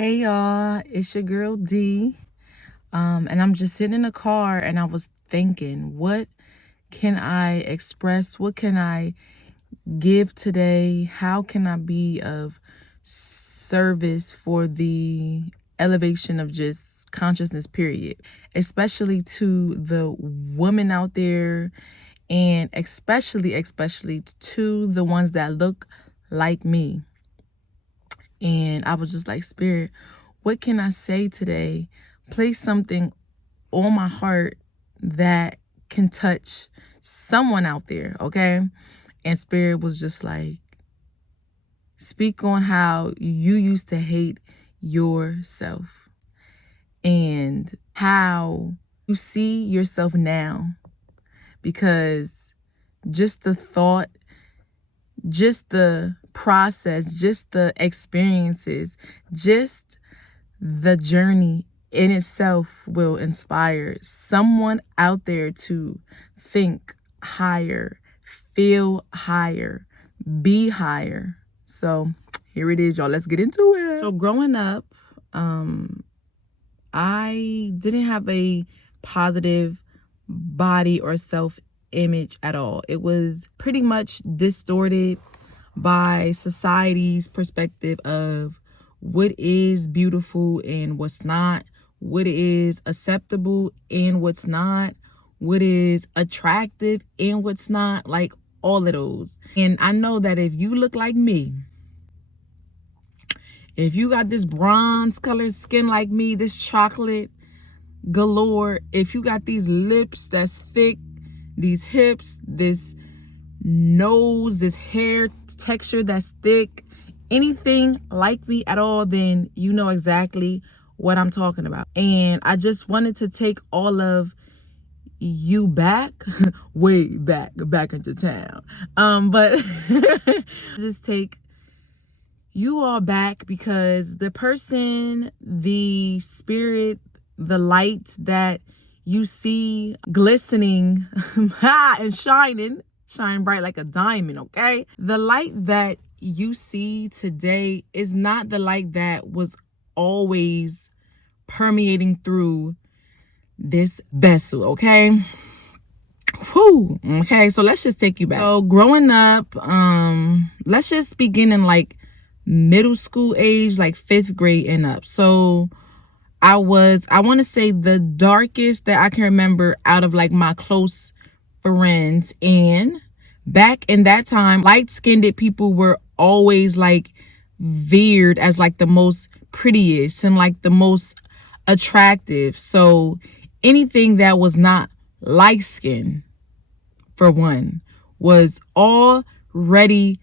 Hey y'all, it's your girl D. And I'm just sitting in the car and I was thinking, what can I express? What can I give today? How can I be of service for the elevation of just consciousness, period? Especially to the women out there, and especially to the ones that look like me. And I was just like, Spirit, what can I say today? Place something on my heart that can touch someone out there, okay? And Spirit was just like, speak on how you used to hate yourself and how you see yourself now. Because just the thought, just the process, just the experiences, just the journey in itself will inspire someone out there to think higher, feel higher, be higher. So here it is, y'all. Let's get into it. So growing up, I didn't have a positive body or self-image at all. It was pretty much distorted by society's perspective of what is beautiful and what's not, what is acceptable and what's not, what is attractive and what's not, like all of those. And I know that if you look like me, if you got this bronze colored skin like me, this chocolate galore, if you got these lips that's thick, these hips, this nose, this hair texture that's thick, anything like me at all, then you know exactly what I'm talking about. And I just wanted to take all of you back, way back into town. But just take you all back, because the person, the spirit, the light that you see glistening and shine bright like a diamond, okay? The light that you see today is not the light that was always permeating through this vessel, okay? Whew. Okay, so let's just take you back. So growing up, let's just begin in like middle school age, like 5th grade and up. So I want to say the darkest that I can remember out of like my close friends. And back in that time, light-skinned people were always like veered as like the most prettiest and like the most attractive. So anything that was not light skin, for one, was already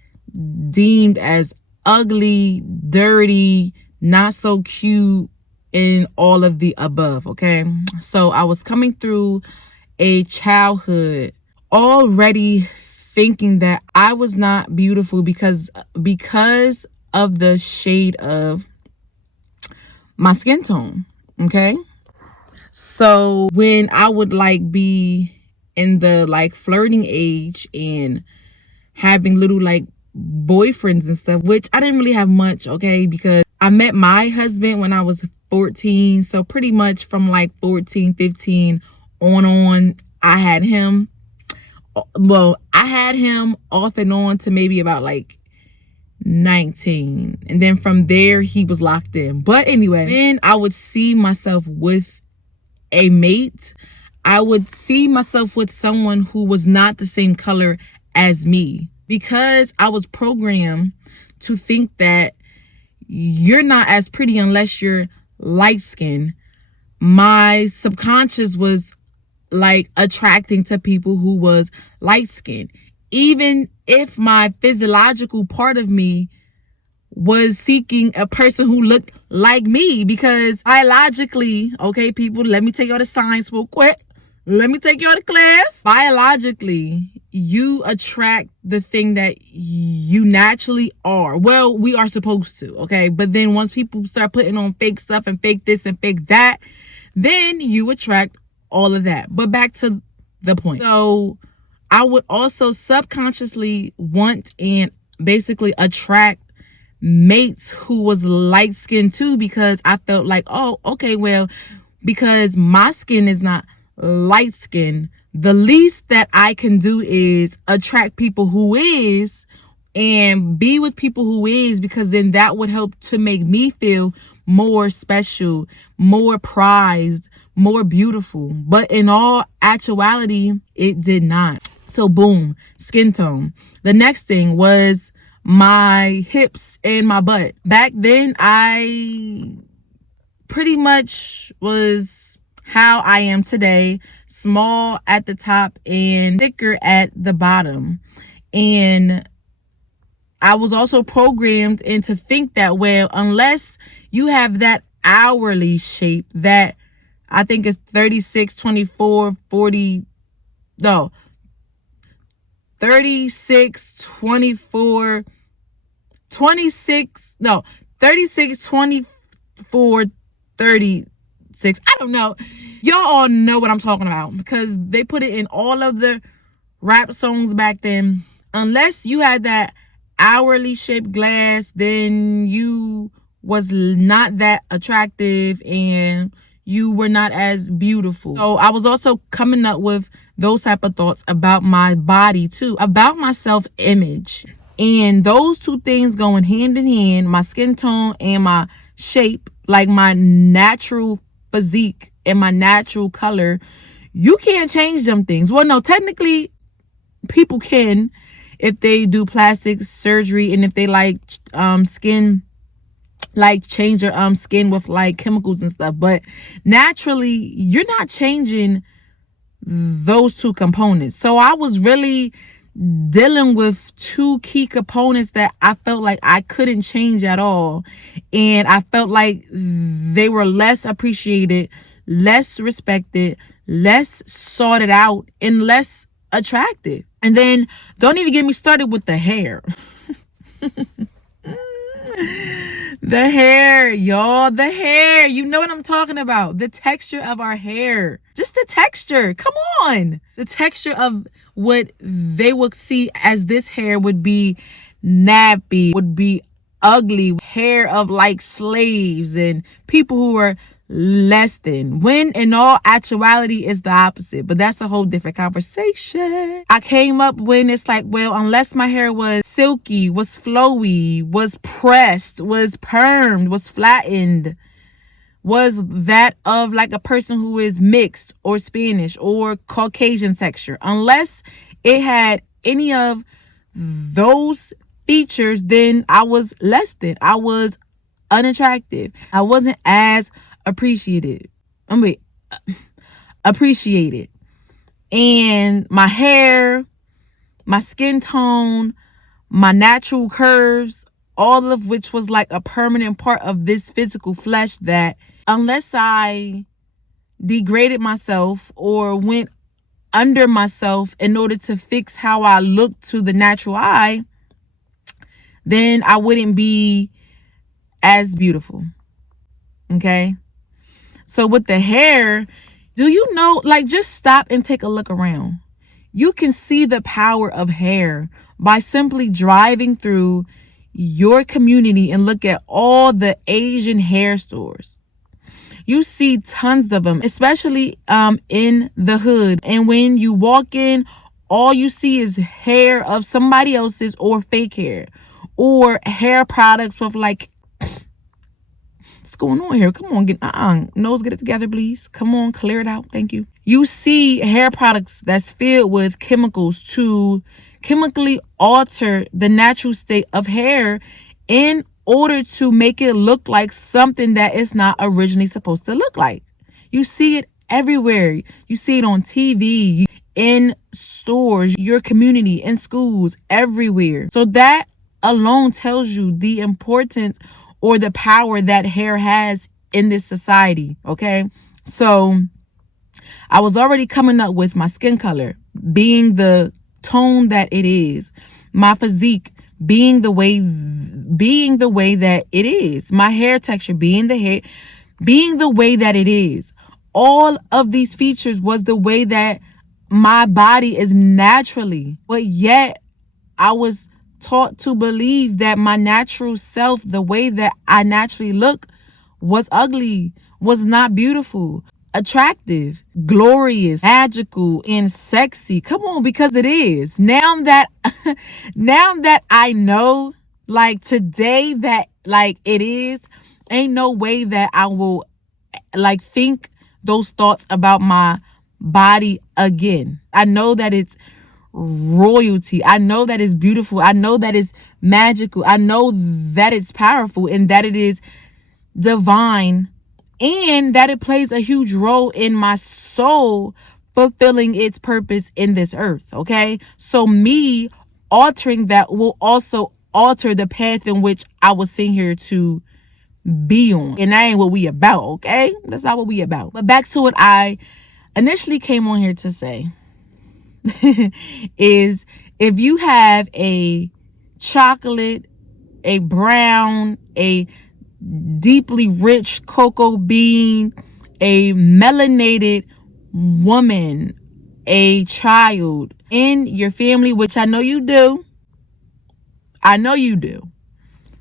deemed as ugly, dirty, not so cute, and all of the above, okay? So I was coming through a childhood already thinking that I was not beautiful because of the shade of my skin tone, okay? So when I would like be in the like flirting age and having little like boyfriends and stuff, which I didn't really have much, okay? Because I met my husband when I was 14. So pretty much from like 14, 15 on, I had him. Well, I had him off and on to maybe about like 19. And then from there, he was locked in. But anyway, then I would see myself with a mate. I would see myself with someone who was not the same color as me, because I was programmed to think that you're not as pretty unless you're light skinned. My subconscious was like attracting to people who was light skinned, even if my physiological part of me was seeking a person who looked like me. Because biologically, okay, people, let me take you to science real quick. Let me take you to class. Biologically, you attract the thing that you naturally are. Well, we are supposed to, okay? But then once people start putting on fake stuff and fake this and fake that, then you attract all of that. But back to the point. So I would also subconsciously want and basically attract mates who was light skinned too, because I felt like, oh, okay, well, because my skin is not light skin, the least that I can do is attract people who is and be with people who is, because then that would help to make me feel more special, more prized, more beautiful. But in all actuality, it did not. So boom, skin tone. The next thing was my hips and my butt. Back then, I pretty much was how I am today, small at the top and thicker at the bottom. And I was also programmed into think that, well, unless you have that hourly shape that I think is 36, 24, 40, no, 36, 24, 26, no, 36, 24, 36. I don't know. Y'all all know what I'm talking about because they put it in all of the rap songs back then. Unless you had that hourly shaped glass, then you was not that attractive and you were not as beautiful. So I was also coming up with those type of thoughts about my body too, about my self-image. And those two things going hand in hand, my skin tone and my shape, like my natural physique and my natural color, you can't change them things. Well, no, technically people can if they do plastic surgery and if they like skin, like change your skin with like chemicals and stuff, but naturally you're not changing those two components. So I was really dealing with two key components that I felt like I couldn't change at all, and I felt like they were less appreciated, less respected, less sorted out, and less attractive. And then don't even get me started with the hair. The hair, y'all, the hair. You know what I'm talking about. The texture of our hair. Just the texture. Come on. The texture of what they would see as this hair would be nappy, would be ugly. Hair of like slaves and people who are less than, when in all actuality it's the opposite, but that's a whole different conversation. I came up when it's like, well, unless my hair was silky, was flowy, was pressed, was permed, was flattened, was that of like a person who is mixed or Spanish or Caucasian texture, unless it had any of those features, then I was less than, I was unattractive, I wasn't as appreciated. Appreciated. And my hair, my skin tone, my natural curves, all of which was like a permanent part of this physical flesh, that unless I degraded myself or went under myself in order to fix how I look to the natural eye, then I wouldn't be as beautiful. Okay? So with the hair, do you know, like, just stop and take a look around. You can see the power of hair by simply driving through your community and look at all the Asian hair stores. You see tons of them, especially in the hood. And when you walk in, all you see is hair of somebody else's or fake hair or hair products with like, what's going on here? Come on, nose, get it together, please. Come on, clear it out. Thank you. You see hair products that's filled with chemicals to chemically alter the natural state of hair in order to make it look like something that it's not originally supposed to look like. You see it everywhere. You see it on TV, in stores, your community, in schools, everywhere. So that alone tells you the importance or the power that hair has in this society. Okay, so I was already coming up with my skin color being the tone that it is, my physique being the way that it is, my hair texture being the way that it is. All of these features was the way that my body is naturally, but yet I was taught to believe that my natural self, the way that I naturally look, was ugly, was not beautiful, attractive, glorious, magical, and sexy. Come on, because it is. Now that now that I know, like today, that like it is, ain't no way that I will like think those thoughts about my body again. I know that it's royalty. I know that it's beautiful. I know that it's magical. I know that it's powerful and that it is divine, and that it plays a huge role in my soul fulfilling its purpose in this earth. Okay, so me altering that will also alter the path in which I was sent here to be on, and that ain't what we about. Okay, that's not what we about. But back to what I initially came on here to say is, if you have a chocolate, a brown, a deeply rich cocoa bean, a melanated woman, a child in your family, which I know you do,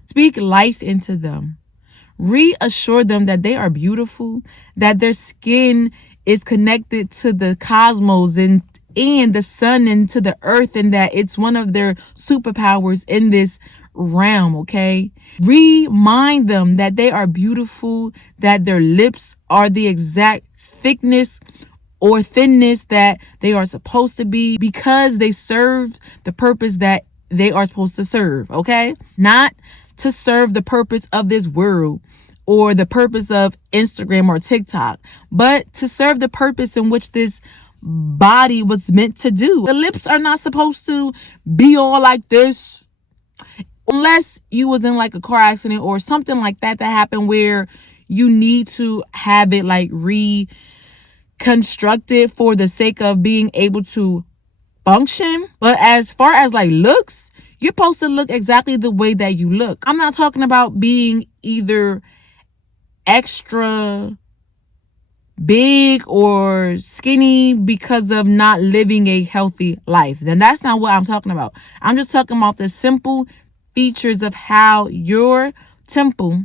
speak life into them. Reassure them that they are beautiful, that their skin is connected to the cosmos and the sun and to the earth, and that it's one of their superpowers in this realm. Okay, remind them that they are beautiful, that their lips are the exact thickness or thinness that they are supposed to be, because they serve the purpose that they are supposed to serve. Okay, not to serve the purpose of this world or the purpose of Instagram or TikTok, but to serve the purpose in which this body was meant to do. The lips are not supposed to be all like this, unless you was in like a car accident or something like that happened where you need to have it like reconstructed for the sake of being able to function. But as far as like looks, you're supposed to look exactly the way that you look. I'm not talking about being either extra big or skinny because of not living a healthy life. Then that's not what I'm talking about. I'm just talking about the simple features of how your temple,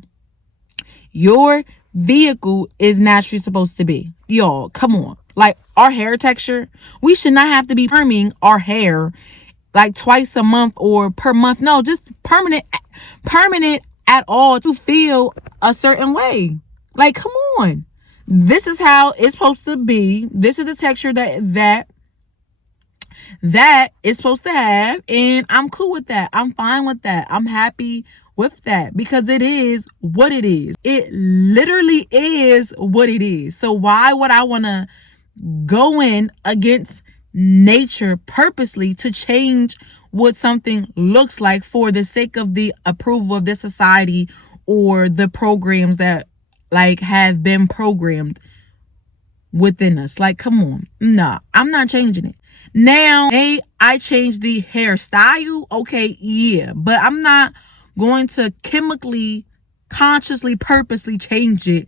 your vehicle is naturally supposed to be. Y'all, come on. Like our hair texture, we should not have to be perming our hair like twice a month or per month. No, just permanent at all to feel a certain way. Like, come on. This is how it's supposed to be. This is the texture that is supposed to have, and I'm cool with that. I'm fine with that. I'm happy with that because it is what it is. It literally is what it is. So why would I want to go in against nature purposely to change what something looks like for the sake of the approval of this society or the programs that like have been programmed within us? Like, come on. Nah, I'm not changing it. Now, I changed the hairstyle. Okay, yeah, but I'm not going to chemically, consciously, purposely change it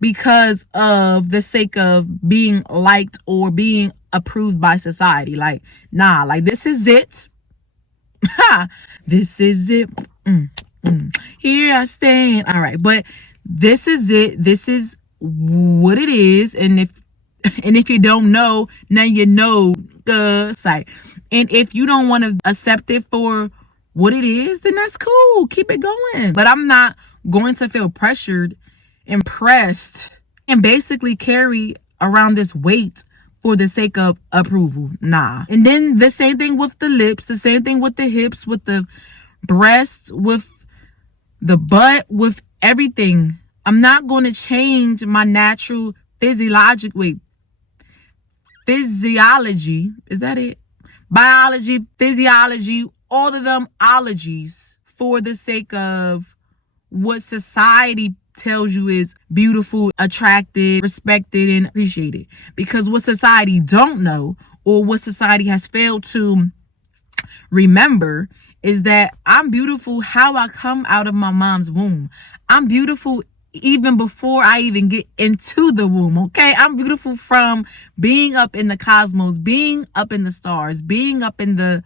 because of the sake of being liked or being approved by society. Like, nah, like this is it. This is it. Here I stand. All right, but this is it. This is what it is. And if you don't know, now you know. Site. And if you don't want to accept it for what it is, then that's cool. Keep it going. But I'm not going to feel pressured, impressed, and basically carry around this weight for the sake of approval. Nah. And then the same thing with the lips, the same thing with the hips, with the breasts, with the butt, with everything. I'm not going to change my natural physiology. Is that it? Biology, physiology, all of them ologies for the sake of what society tells you is beautiful, attractive, respected, and appreciated. Because what society don't know, or what society has failed to remember, is that I'm beautiful how I come out of my mom's womb. I'm beautiful even before I even get into the womb. Okay, I'm beautiful from being up in the cosmos, being up in the stars, being up in the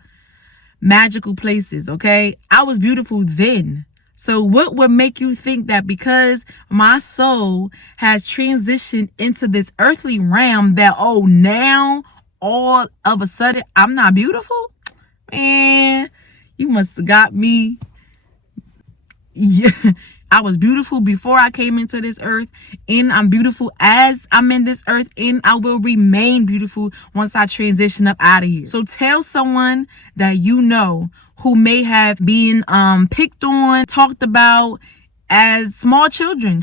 magical places, okay? I was beautiful then. So what would make you think that because my soul has transitioned into this earthly realm that, oh, now all of a sudden I'm not beautiful? Man, you must have got me. Yeah, I was beautiful before I came into this earth, and I'm beautiful as I'm in this earth, and I will remain beautiful once I transition up out of here. So tell someone that you know who may have been picked on, talked about as small children,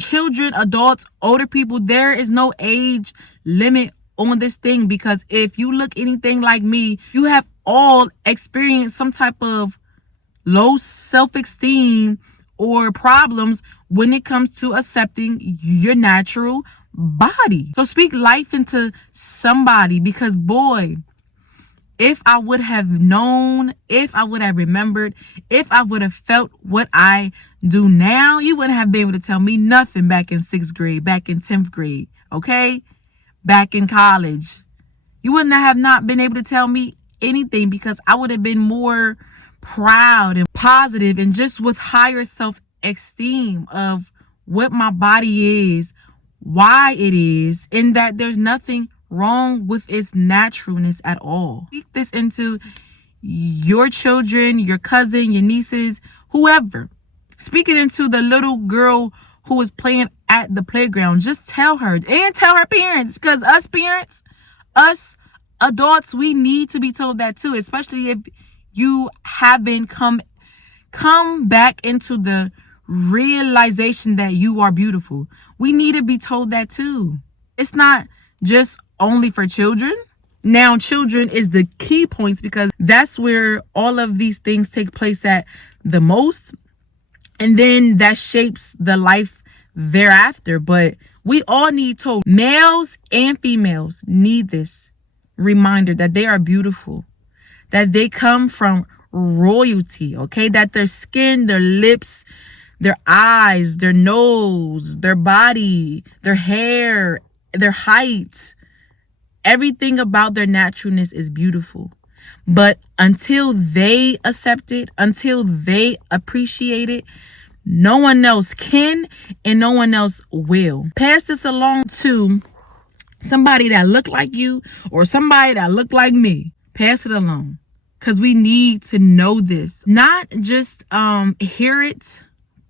adults, older people. There is no age limit on this thing, because if you look anything like me, you have all experienced some type of low self-esteem or problems when it comes to accepting your natural body. So speak life into somebody, because boy, if I would have known, if I would have remembered, if I would have felt what I do now, you wouldn't have been able to tell me nothing back in 6th grade, back in 10th grade, okay? Back in college. You wouldn't have not been able to tell me anything, because I would have been more proud and positive and just with higher self-esteem of what my body is, why it is, and that there's nothing wrong with its naturalness at all. Speak this into your children, your cousin, your nieces, whoever. Speak it into the little girl who is playing at the playground. Just tell her, and tell her parents, because us parents, us adults, we need to be told that too, especially if you haven't come back into the realization that you are beautiful. We need to be told that too. It's not just only for children. Now, children is the key points, because that's where all of these things take place at the most, and then that shapes the life thereafter. But we all need told. Males and females need this reminder that they are beautiful, that they come from royalty, okay? That their skin, their lips, their eyes, their nose, their body, their hair, their height, everything about their naturalness is beautiful. But until they accept it, until they appreciate it, no one else can and no one else will. Pass this along to somebody that look like you or somebody that look like me. Pass it along, because we need to know this. Not just hear it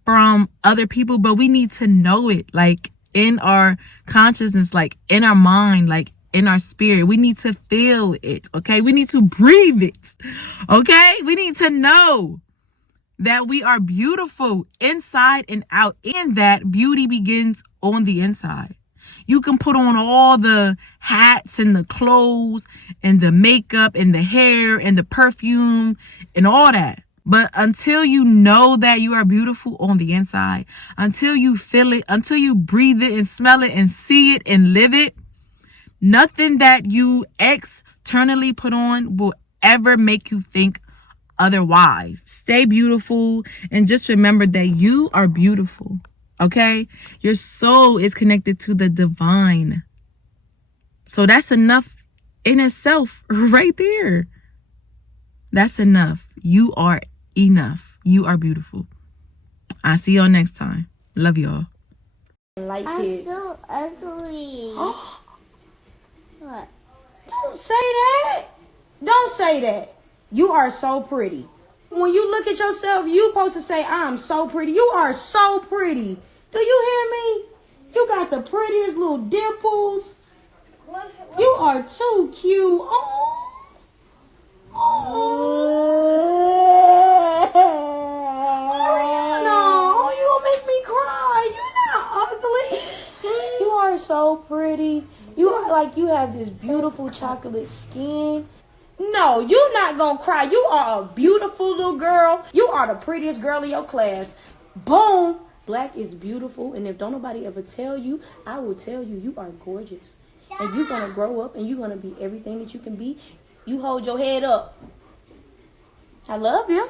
from other people, but we need to know it, like in our consciousness, like in our mind, like in our spirit. We need to feel it, okay? We need to breathe it, okay? We need to know that we are beautiful inside and out, and that beauty begins on the inside. You can put on all the hats and the clothes and the makeup and the hair and the perfume and all that. But until you know that you are beautiful on the inside, until you feel it, until you breathe it and smell it and see it and live it, nothing that you externally put on will ever make you think otherwise. Stay beautiful, and just remember that you are beautiful. Okay? Your soul is connected to the divine. So that's enough in itself right there. That's enough. You are enough. You are beautiful. I'll see y'all next time. Love y'all. I'm so ugly. What? Don't say that. Don't say that. You are so pretty. When you look at yourself, you supposed to say, I'm so pretty. You are so pretty. Do you hear me? You got the prettiest little dimples. You are too cute. Oh. No, you gonna make me cry. You're not ugly. You are so pretty. You are like, you have this beautiful chocolate skin. No, you're not gonna cry. You are a beautiful little girl. You are the prettiest girl in your class. Boom. Black is beautiful, and if don't nobody ever tell you, I will tell you, you are gorgeous. And you're gonna grow up and you're gonna be everything that you can be. You hold your head up. I love you.